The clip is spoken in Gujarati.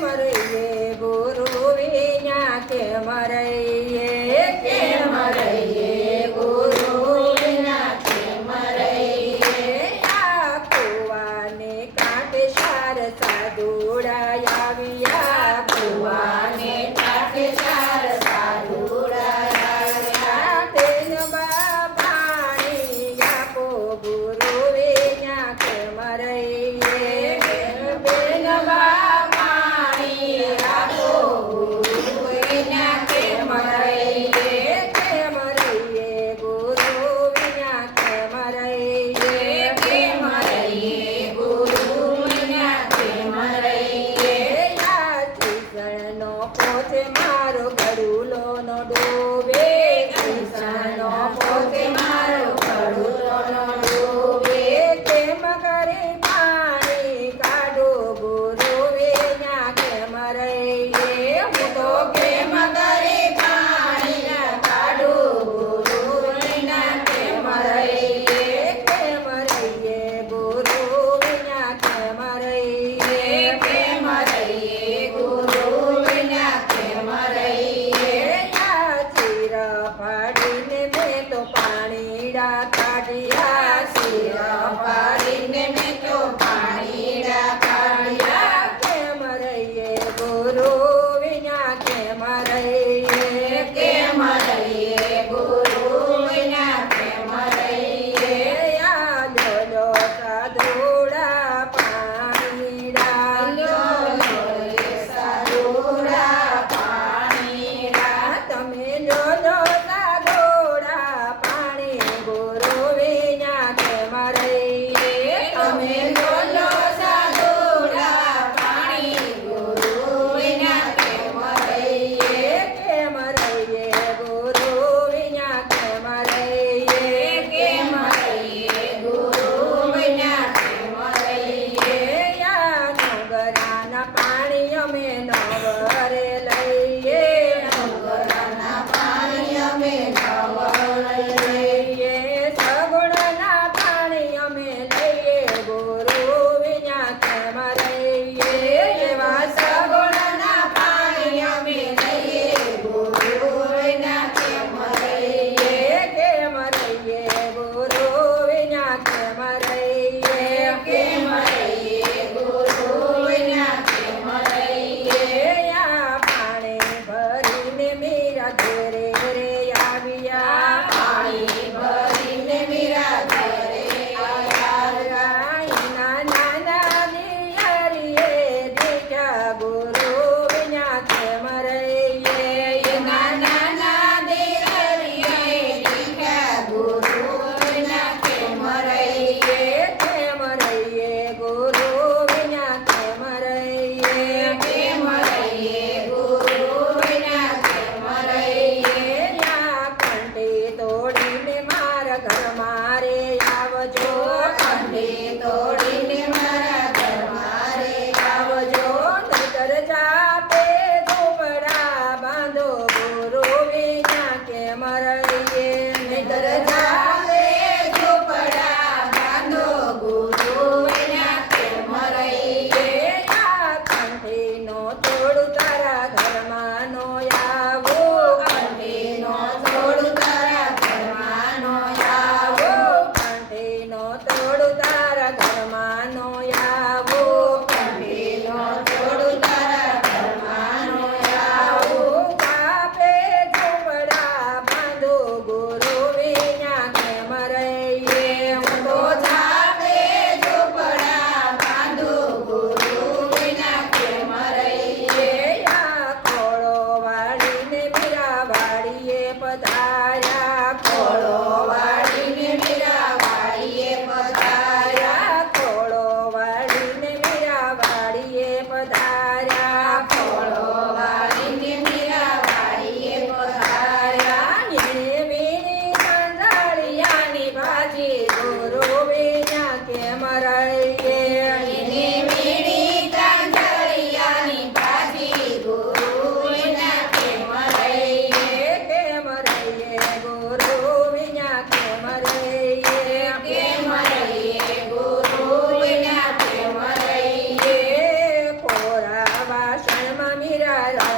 કેમ રહીએ ગુરુ વિના કેમ રહીએ કેમ રહીએ ગુરુ વિના કેમ રહીએ આ કુવાને કાંઠે સાર સાધુડા આવ્યા કુવાને કાંઠે ચાર સાધુડા આવ્યા તેન પાણી આપો ગુરુ વિના કેમ રહીએ બેનબા પાણી આપો ગુરુ વિના કેમ રહીએ કેમ રહીએ ગુરુ વિના કેમ રહીએ કેમ રહીએ ગુરુ વિના કેમ રહીએ કૃષ્ણનો પોતે મારો ગરુલો નો ડૂબે કૃષ્ણનો પોતે મારો કડુલોનો ડૂબે કેમ કરે પાણી કાઢો ગુરુ વિના કેમ રહીએ હું તો કેમ કરે પાણી કાઢું ગુરુ વિના કેમ રહીએ કેમ રહીએ ગુરુ વિના કેમ રહીએ કેમ રહીએ ગુરુ વિના કેમ રહીએ ચીર ફાડીને મેં તો પાણીડા કાઢ્યા શિર પાડીને મેં તો પાણીડા કાઢ્યા કેમ રહીએ ગુરુ વિના કેમ રહીએ કેમ રહીએ ગુરુ વિના કેમ રહીએ લો સાધુડા પાણીડા સાધુડા પાણીડા તમે લો સાધુડા પાણી ગુરુ વિના કેમ રહીએ તમે બોલો સાધુડા પાણી ગુરુ વિના કેમ રહીએ કેમ રહીએ ગુરુ વિના કેમ રહીએ કેમ રહીએ ગુરુ વિના કેમ રહીએ ડુંગરાના પાણી અમે નવરે લઈએ ડુંગરના પાણી અમે નવર લઈએ સગુણના પાણી અમે લઈએ ગુરુ વિના કેમ રહીએ એવા સગુણના પાણી અમે લઈએ ગુરુ વિના કેમ રહીએ કેમ રહીએ ગુરુ વિના કેમ રહીએ કેમ રહીએ ગુરુ વિના કેમ રહીએ પાણી ભરીને મીરા ઘેરે રે આવ્યા પાણી ભરીને મીરા ઘરે આવ્યા નાના દિયરીએ દીઠા ગુરુ વિના કેમ રહીએ નાના દેવરીએ દીઠા ગુરુ વિના કેમ રહીએ કેમ રહીએ ગુરુ વિના કેમ રહીએ કેમ રહીએ ગુરુ વિના કેમ રહીએ કંઠી તોડીને મારા ઘર મારે આવજો કંઠી તોડીને મારા ઘરમાં રે આવજો નહીતર જાપે ઝૂંપડા બાંધો ગુરુ વિના કેમ રહીએ નહીતર જાવે ઝૂંપડા બાંધો ગુરુ વિના કેમ રહીએ કંઠીનો તોડું તારા ઘરમાં નો આવો કંઠીનો થોડું તારા ઘરમાં નો આવો કંઠીનો તોડું તારા ઘરમાં નો આવો કંઠીનો થોડું તારા ઘરમાં નો આવો કાપે ઝૂંપડા બાંધો ગુરુ વિના કેમ રહીએ હું તો જાવે ઝૂંપડા બાંધો ગુરુ વિના કેમ રહીએ ખોળો વાળીને મીરા વાળીએ પધાર્યા ખોળો વાળીને મીરા વાળીએ પધાર્યા ખોળો વાળીને મીરા વાળીએ પધાર્યા ખોળો વાળીને મીરા વાળીએ પધાર્યા વીણી કંટાળિયાની ભાજી ગુરુ વિના કેમ રહીએ એને વીણી કાંઠળિયાની ભાજી ગુરુ વિના કેમ રહીએ કેમ રહીએ ગુરુ વિના કેમ રહીએ કેમ રહીએ ગુરુ વિના કેમ રહીએ કોરા વાસ વાર